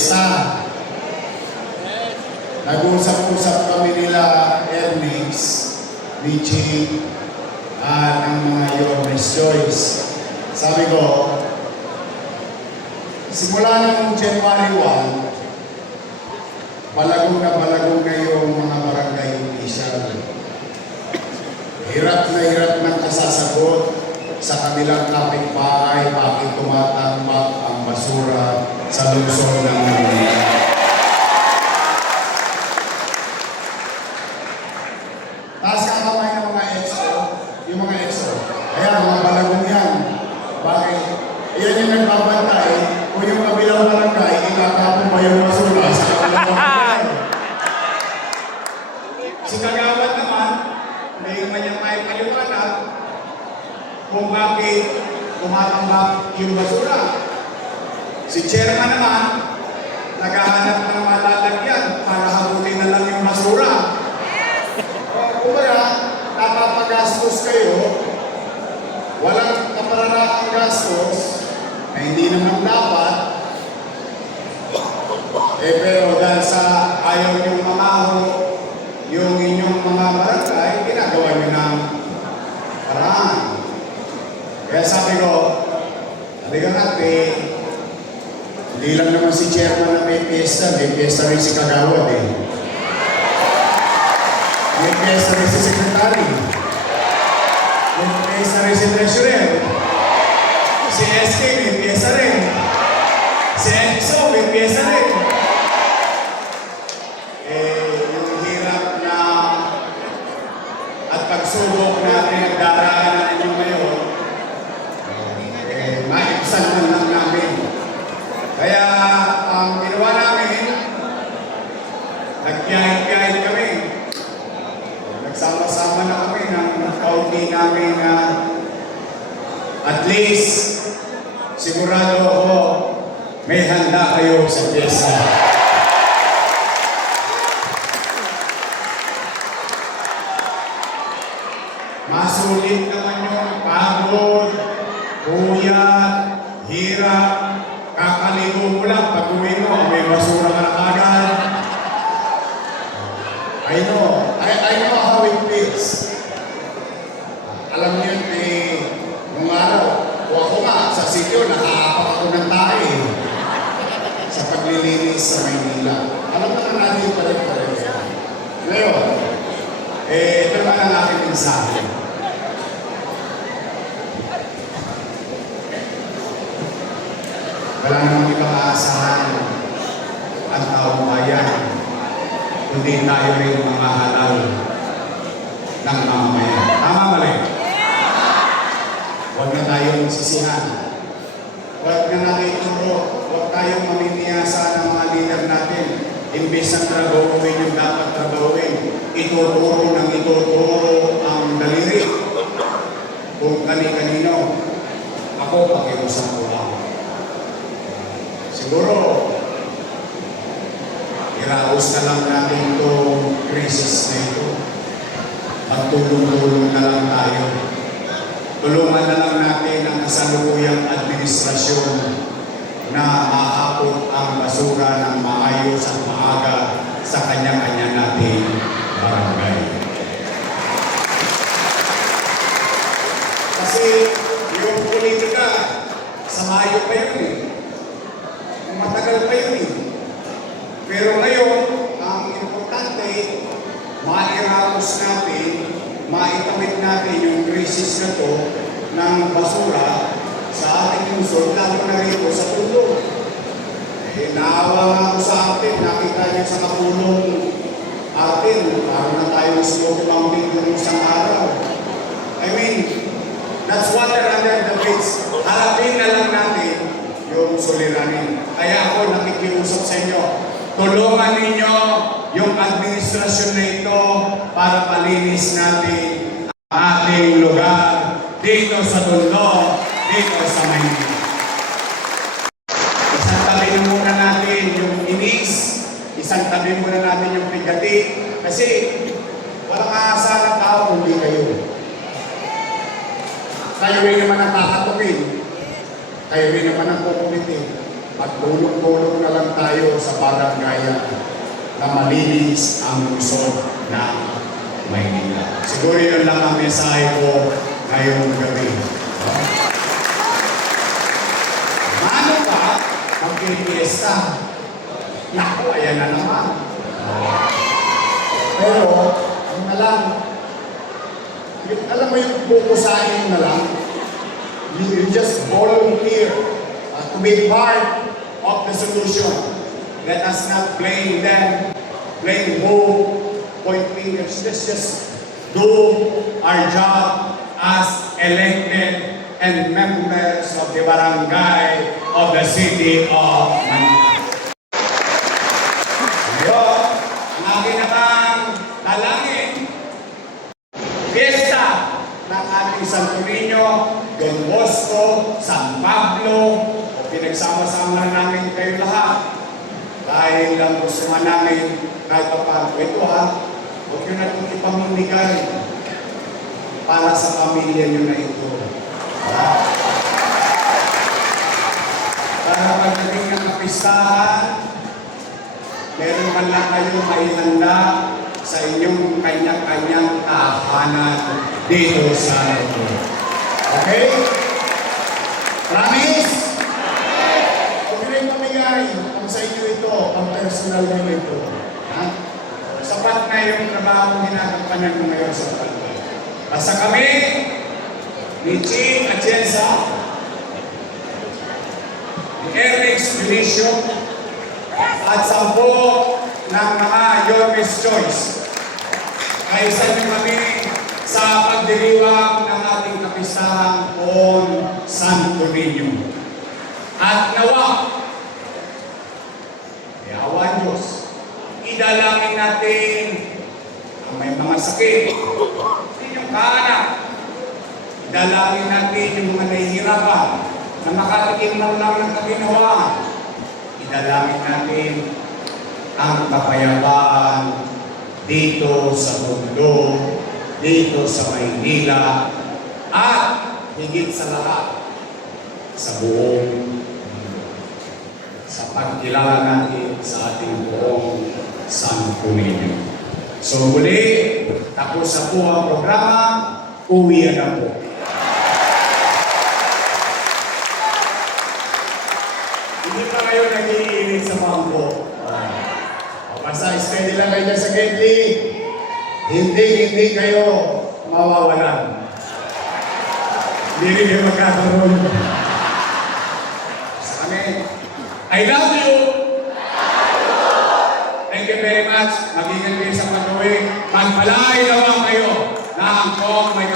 mesa. Nag-usap-usap kami nila Elvis, DJ, at ang mga Yomes Joyce. Sabi ko, simula ng January 1, balagong na balagong na yung mga barangay official. Hirap na hirap ng kasasagot sa kanilang kapitbahay bakit tumatambak ang basura sa lungsod ng Manila. Taas ka kamay ng mga EXO, yung mga EXO. Ayan, mga balagong yan. Bakit? Ayan yung nagbabantay kung yung kabilang barangay, itatapon pa yung basura sa kabilang barangay. si Kagawad naman, may kanya tayo paliwanag kung bakit tumatambak yung basura. Si chairman naman, naghahanap ng malalagyan para habulin na lang yung basura. Uh, kumbaga, napapagastos kayo, walang kapararaang gastos, na hindi naman dapat, eh pero dahil sa ayaw nyo Hindi lang naman si Chairman na may piyesta, may piyesta rin si Kagawad eh. May piyesta rin si Secretary. May piyesta rin si Treasurer. Si SK may piyesta rin. Si EXO may piyesta rin. Masulit naman yung pagod, puyat, hirap, kakaligo mo lang, pag uwi mo, may basura ka na kagad. I know, I, I know how it feels. Alam niyo, eh, nung araw, o ako nga, sa sityo, nakaapak ako ng tae sa paglilinis sa Maynila. Alam na natin pa rin pa. Ngayon, eh, ito ang aking mensahe. Wala namang ibang aasahan ang taong bayan, kundi tayo rin mga halal ng mamamayan. Tama mali? Huwag na tayong sisihan. Huwag na natin ituro. Huwag tayong mamimiyasa ng mga leader natin. Imbes ang trabawin yung dapat trabawin, ituturo ng ituturo ang daliri. Kung kani-kanino, ako pakiusap ko. Siguro, iraos na lang natin itong krisis na ito. Magtulong-tulong na lang tayo. Tulungan na lang natin ang kasalukuyang administrasyon na maabot ang basura ng maayos at maaga sa kanya-kanya nating barangay. Kasi yung politika, sa Mayo pa yun eh. Matagal pa yun eh. Pero ngayon, ang importante, mairaos natin, maitawid natin yung krisis na to ng basura sa ating lungsod, lalo na rito sa tulo. Eh, naawa nga ako sa atin, nakita niyo sa kapulong atin, parang na tayo smoke mountain ng isang araw. I mean, that's water under the bridge. Harapin na lang natin yung suliranin. Kaya ako nakikiusap sa inyo, tulungan ninyo yung administrasyon na ito para palinis natin ang ating lugar dito sa Tondo, dito sa Maynila. Isang tabi na muna natin yung inis, isang tabi muna natin yung pigati, kasi walang aasahan ng tao kundi kayo. Kayo rin naman ang kakatukin. Kayo rin naman ang kukumitin. Magtulong-tulong na lang barangaya na malinis ang lungsod ng Maynila. Siguro yun lang ang mensahe ko ngayong gabi. Ano pa ang piniesta? Naku, ayan na naman. Pero, ang na lang, yung, alam mo yung bukusahin na lang, you just volunteer uh, to be part of the solution. Let us not blame them, blame who, point fingers. Let's just do our job as elected and members of the barangay of the city of Manila. Ngayon, ang dalangin Fiesta ng ating Santo Niño, Don Bosco, San Pablo, o pinagsama-sama na namin kayo lahat. Dahil lang gusto nga namin kahit pa paano. Ito ha, huwag nyo na itong ipamimigay para sa pamilya nyo na ito. Ha? Para pagdating ng kapistahan, meron man lang kayong maihanda sa inyong kanya-kanyang tahanan dito sa ito. Okay? Promise? Huwag rin mamigay. bagay kung sa inyo ang personal nyo ito. Ha? Sapat na yung trabaho ginagampanan mo ngayon sa barangay. Basta kami, ni Ching Atienza, ni Eric Benicio, at sampo ng mga Yormes Choice. Kaisa niyo kami sa pagdiriwang ng ating kapisahang on Santo Niño. At nawa, idalangin natin ang may mga sakit, inyong kaanak, idalangin natin yung mga nahihirapan na makatikim man lang ng kaginhawaan. Idalangin natin ang kapayapaan dito sa mundo, dito sa Maynila, at higit sa lahat, sa buong. Sa pagkilala natin sa ating buong Santo Niño. So muli, tapos na po ang programa, uwi na po. Hindi pa kayo nag-iinit sa bangko. Basta steady lang kayo sa Gately. Hindi, hindi kayo mawawalan. Hindi rin kayo magkakaroon. Kami, I love you! Much. Mag-ingat kayo sa pag-uwi. Magpalay naman kayo na kong may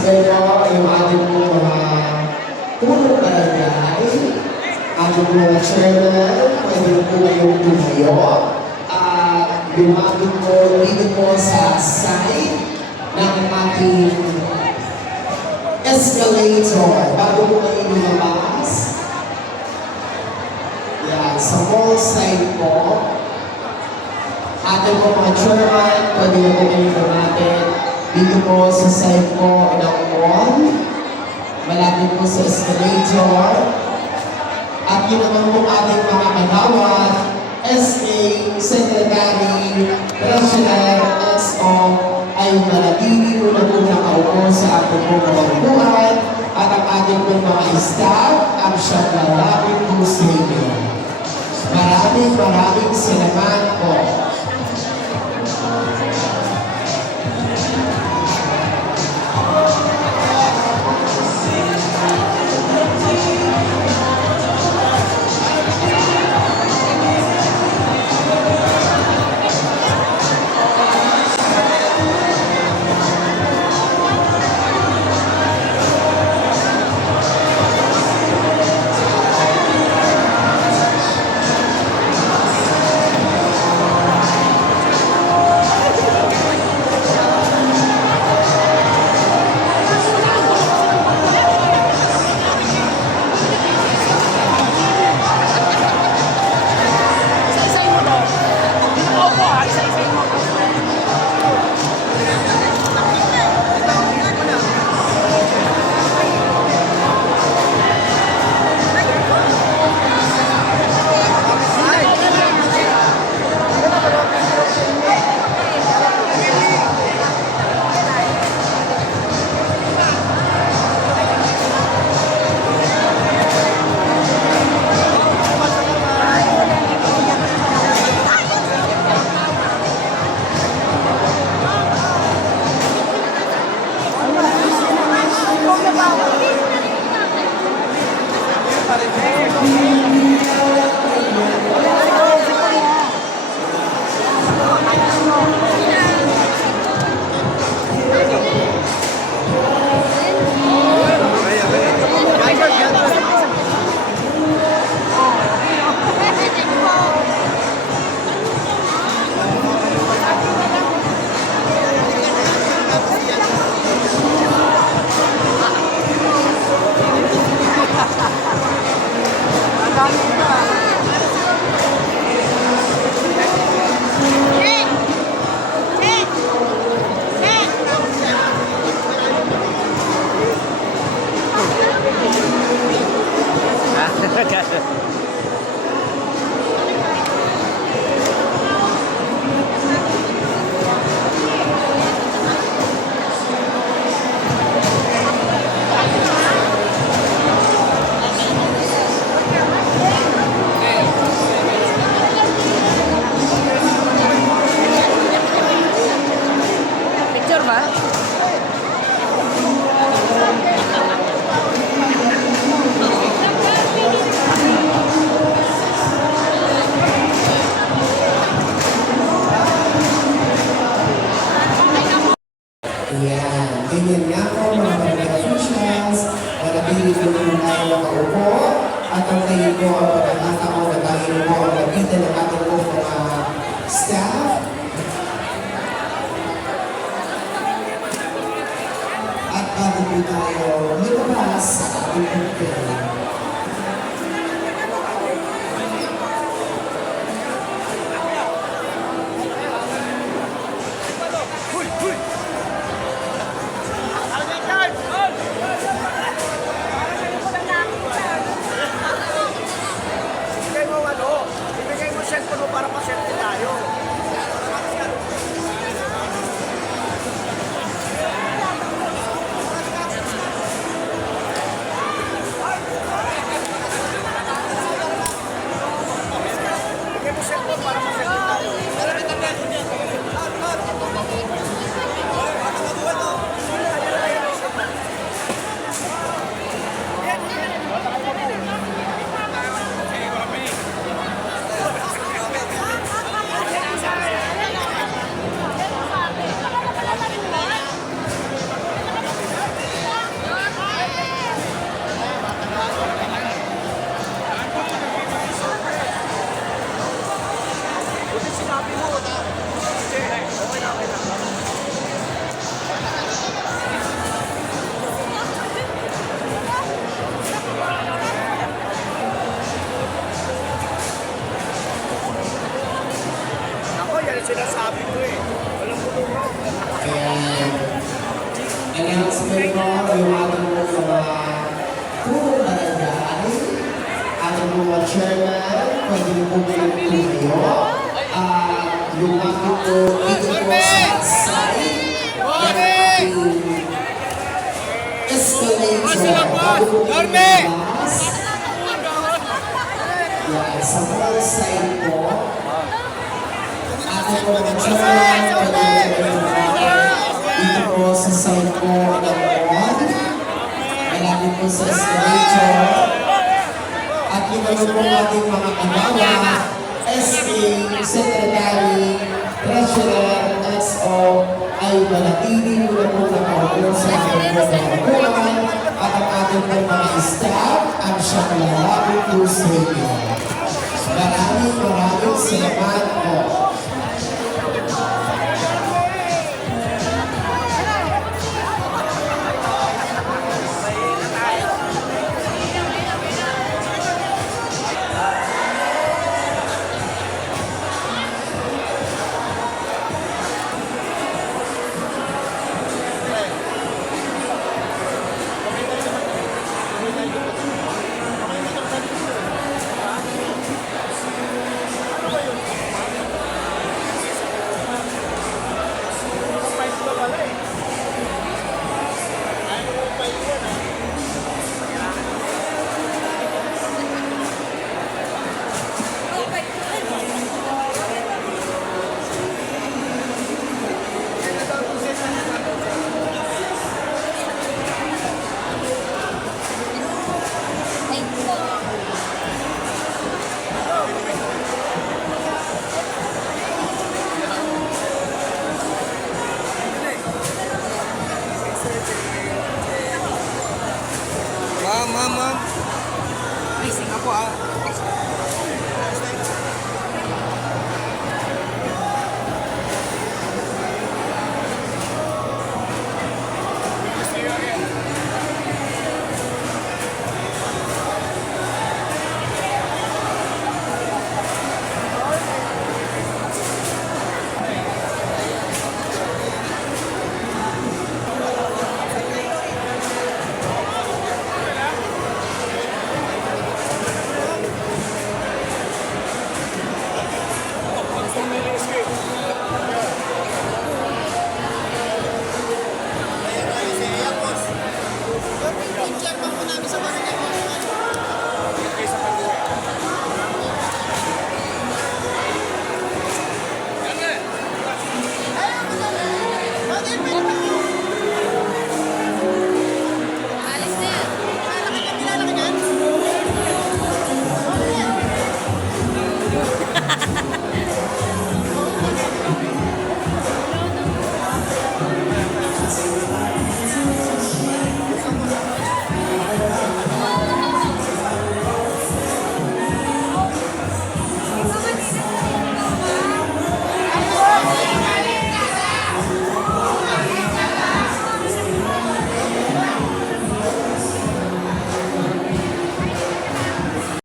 Po yung ating mga punong barangay, ating po mga chairman, pwede po kayong tumayo. At lumapit po dito po sa side ng ating escalator bago po kayo lumabas. Yan, sa mall side po. Ating mga chairman, pwede na po kayo lumapit dito po sa side po ng mall. Malapit po sa escalator. At yun naman po ating mga kagawad, SA, Secretary, Treasurer, SO, ay manatili po na po nakaupo sa ating po mga upuan at ang ating po mga staff ang siyang lalapit po sa inyo. Maraming maraming salamat po. Mga chairman, pwede mo po kayong tumayo. At yung ating po dito po sa side, escalator, bago po kayo lumabas. Yan, sa front side po, ating po mga chairman, pwede mo tumayo. Dito po sa side po ng wall. Malapit po sa escalator. At yung ano po ating mga kagawa, SK, Secretary, Treasurer, SO, ay manatili muna po nakaupo sa ating mga upuan at ang ating mga staff ang siyang lalaki po sa inyo. Maraming maraming salamat po.